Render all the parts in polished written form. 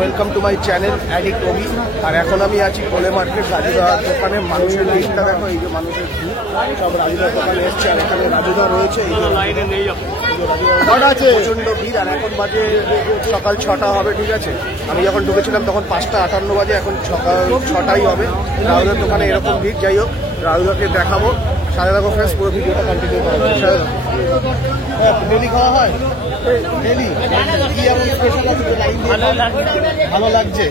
Welcome to my channel addict Robi. আর এখন আমি আছি কোলে মার্কেট রাজুদার দোকানে। মানুষের ভিড়টা দেখো, এই যে মানুষের ভিড় সব রাজুদার দোকানে এসছে। আর এখানে রাজুদা রয়েছে, এই লাইনে নেই আছে প্রচন্ড ভিড়। আর এখন বাজে সকাল 6টা হবে, ঠিক আছে। আমি যখন ঢুকেছিলাম তখন 5:58 বাজে, এখন সকাল 6টাই হবে। রাজুদার দোকানে এরকম ভিড়। যাই হোক, রাজুদাকে দেখাবো। সাথে দেখো ফ্রেন্ডস, পুরো ভিডিওটা কন্টিনিউ করা হবে। ডেলি খাওয়া হয়, ডেলি কি এমন স্পেশাল আছে লাইন দিয়ে ভালো লাগছে?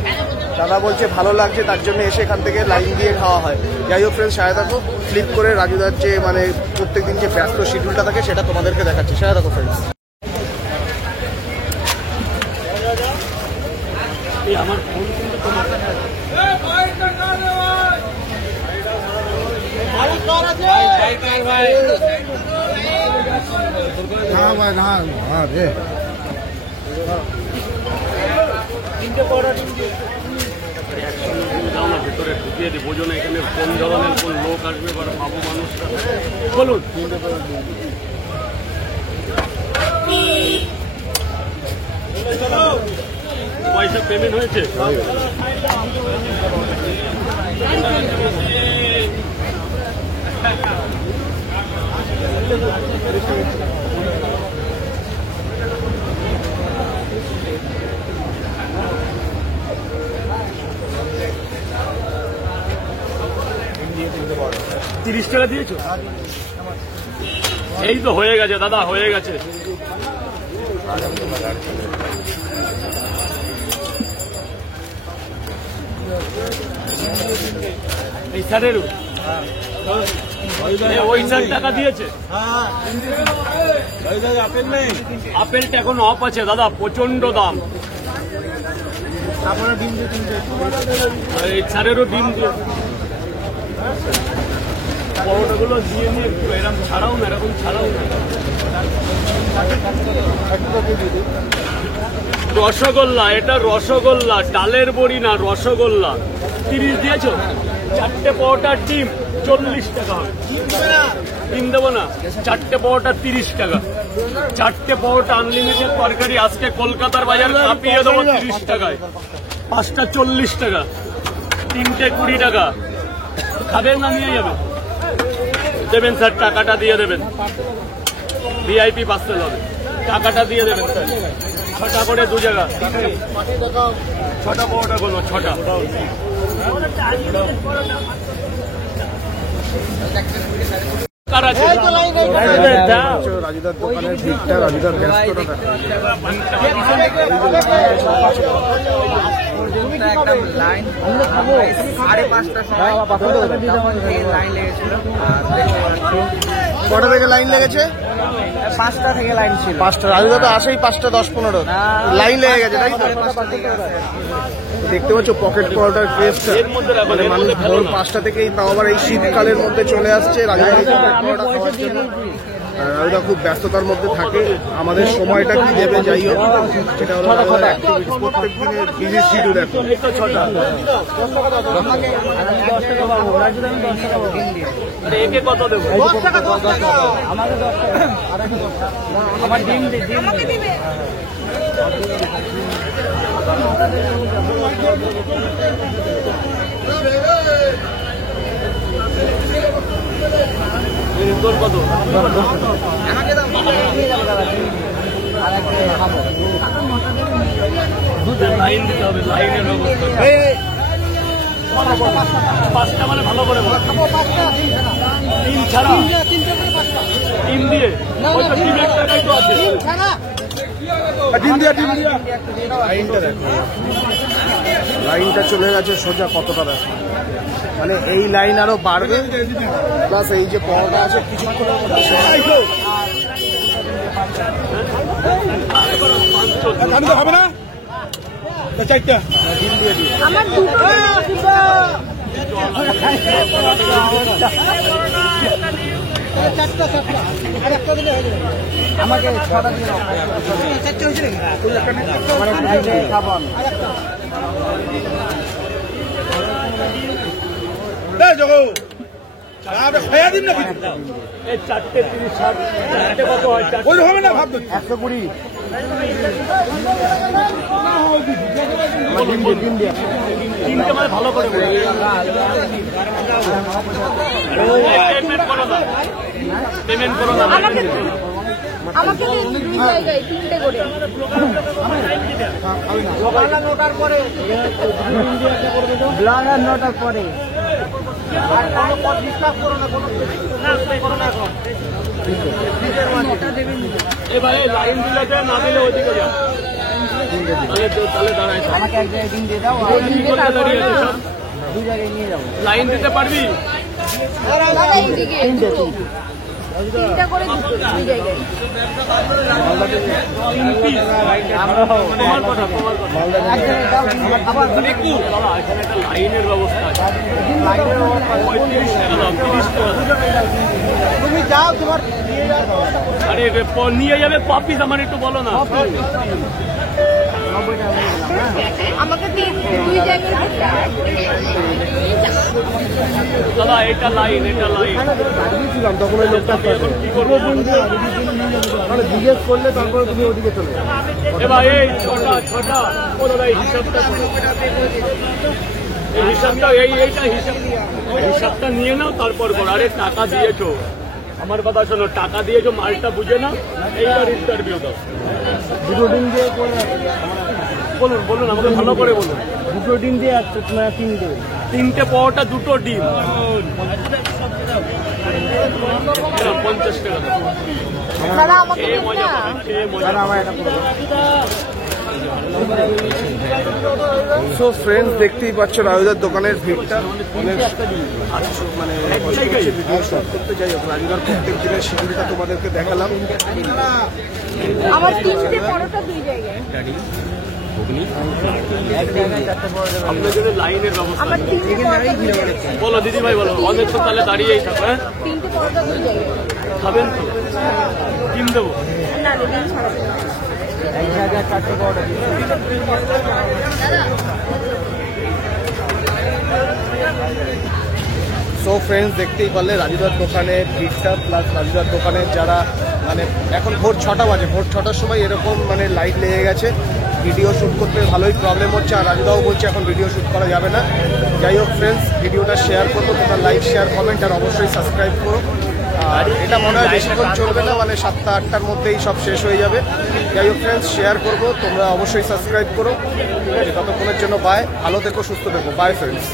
দাদা বলছে ভালো লাগছে, তার জন্য এসে এখান থেকে লাইন দিয়ে খাওয়া হয়। যাই হোক ফ্রেন্ডস, সাথে দেখো ফ্লিপ করে রাজুদার যে মানে প্রত্যেকদিন যে ব্যস্ত শিডিউলটা থাকে সেটা তোমাদেরকে দেখাচ্ছি। সাথে দেখো ফ্রেন্ডস। আমার ফোন কিন্তু তোমার ভেতরে ঢুকিয়ে দিই, বোঝো না এখানে কোন ধরনের কোন লোক আসবে বা বাবু মানুষরা। বলুন পয়সা পেমেন্ট হয়েছে? $30 দিয়েছো? এই তো হয়ে গেছে দাদা, হয়ে গেছে। এই স্যারেরও ওই স্যার টাকা দিয়েছে। আপেলটা এখন অফ আছে দাদা, প্রচন্ড দাম। এই স্যারেরও ডিম দিয়ে পরোটাগুলো দিয়ে নিয়ে একটু এরকম ছাড়াও না, এরকম ছাড়াও না। রসগোল্লা, এটা রসগোল্লা, ডালের বড়ি না, রসগোল্লা। 30 দিয়েছো? 4টে পরোটার ডিম 40 টাকা। ডিম দেবো না? 4টে পরোটা 30 টাকা। 4টে পরোটা আনলিমিটেড তরকারি আজকে কলকাতার বাজার কাঁপিয়ে দেবো 30 টাকায়। 5টা 40 টাকা, 3টে 20 টাকা। খাবেন না নিয়ে যাবেন? দেবেন স্যার, টাকাটা দিয়ে দেবেন। ভিআইপি পার্সেল হবে, টাকাটা দিয়ে দেবেন স্যার। 6টা করে 2 জায়গা, 6টা পরোটা কোনো 6টা। রাজুদার দোকানের ভিড়টা, রাজুদার ব্যস্ততা। কটা থেকে লাইন লেগেছে? 5টা থেকে লাইন ছিল। 5টা রাজুদা তো আসেই 5:10-15 লাইন লেগে গেছে, তাই তো? দেখতে পাচ্ছ পকেট পরোটার ক্রেজটা, মানে মানুষ ভোর 5টা থেকেই, তাও আবার এই শীতকালের মধ্যে চলে আসছে রাজুদা পরোটা খাওয়ার জন্য। রাজুদা খুব ব্যস্ততার মধ্যে থাকে, আমাদের সময়টা কি দেবে? যাই হোক, সেটা হলো রাজুদার অ্যাক্টিভিটিস, প্রত্যেক দিনের বিজি শিডিউল। এখন একে কত দেবো? আমার ডিম দিবে। কত? লাইন দিতে হবে, লাইনের ব্যবস্থা। 5টা মানে ভালো করে ডিম ছাড়া, ডিম দিয়ে ডিমের টাকাই তো আছে। ডিম দিয়া লাইনটা দেখো, লাইনটা চলে গেছে সোজা। কতটা দেখো, মানে এই লাইন আরো বাড়বে। প্লাস এই যে পরোটা আছে কিছুক্ষণ হবে না, 4টা ডিম দিয়ে দিই। আমার আমাকে 6টা দিয়ে দাও। 4টে হয়েছে নাকি? খাবো আমি। চারটে 30 চারটে কত হয়? হবে না, ভাববেন 120। তিনটে মানে ভালো করে পেমেন্ট করো না। আমাকে দুই জায়গায় তিনটে করে নটার পরে নটার পরে এবারে লাইন দিলে না দিলে ওইদিকে যাও, তাহলে দাঁড়ায় আমাকে এক জায়গায় দিন দিয়ে দাও, দুই জায়গায় নিয়ে যাবো। লাইন দিতে পারবি? দাদা এইদিকে তিনটা করে দুটো দুই জায়গায় লাইনের ব্যবস্থা আছে। তুমি যাও, তোমার আরে নিয়ে যাবে কপিস, আমার একটু বলো না। আমাকে দুই জায়গায় দাদা এটা লাইন, এটা লাইন। দাঁড়িয়েছিলাম তখন ওই লোকটা মানে জিজ্ঞেস করলে তারপরে তুমি ওদিকে চলে যাও। এবার এই ছটা ও দাদা এই হিসাবটা করো। এই হিসাবটা এইটা হিসাবটা নিয়ে নাও, তারপর করো। আরে টাকা দিয়েছো, আমার কথা শোনো, টাকা দিয়েছো, মালটা বুঝে না, এইবার ইন্টারভিউ দাও। দুটো ডিম দিয়ে বলুন বলুন, আমাকে ভালো করে বলুন। দুটো ডিম দিয়ে আর তিনটে তিনটে পরোটা, দুটো ডিম, 50 টাকা দাও। দাদা আমাকে খেয়ে দিন মজা না। পাবেন, খেয়ে মজা আমার এটা সো ফ্রেন্ডস, দেখতেই পাচ্ছ রাজুদার দোকানের ভিড়টা অনেক মানে ভিডিও শুট করতে যাই হোক, রাজুদার প্রত্যেক দিনের শিডিউলটা তোমাদেরকে দেখালাম। আমার তিনটে পরোটা দুই জায়গায় আপনার জন্য লাইনের ব্যবস্থা। আমার তিনটে পরোটা দুই জায়গায় বলো দিদি ভাই বলো, অনেকক্ষণ তাহলে দাঁড়িয়েই থাকো। হ্যাঁ, তিনটে পরোটা দুই জায়গায় খাবেন তো? ডিম দেবো? না দিন ছাড়া সো ফ্রেন্ডস, দেখতেই পারলে রাজুদার দোকানে ভিড়টা প্লাস রাজুদার দোকানের যারা মানে এখন ভোর 6টা বাজে, ভোর 6টার সময় এরকম মানে লাইট লেগে গেছে। ভিডিও শ্যুট করতে ভালোই প্রবলেম হচ্ছে, আর রাজুদাও বলছে এখন ভিডিও শ্যুট করা যাবে না। যাই হোক ফ্রেন্ডস, ভিডিওটা শেয়ার করবো, তোমরা লাইক শেয়ার কমেন্ট আর অবশ্যই সাবস্ক্রাইব করো। আর এটা মনে হয় বেশিক্ষণ চলবে না, মানে 7টা 8টার মধ্যেই সব শেষ হয়ে যাবে। যাই হোক ফ্রেন্ডস, শেয়ার করবো, তোমরা অবশ্যই সাবস্ক্রাইব করো। ঠিক আছে, ততক্ষণের জন্য বাই, ভালো থেকো, সুস্থ থেকো, বাই ফ্রেন্ডস।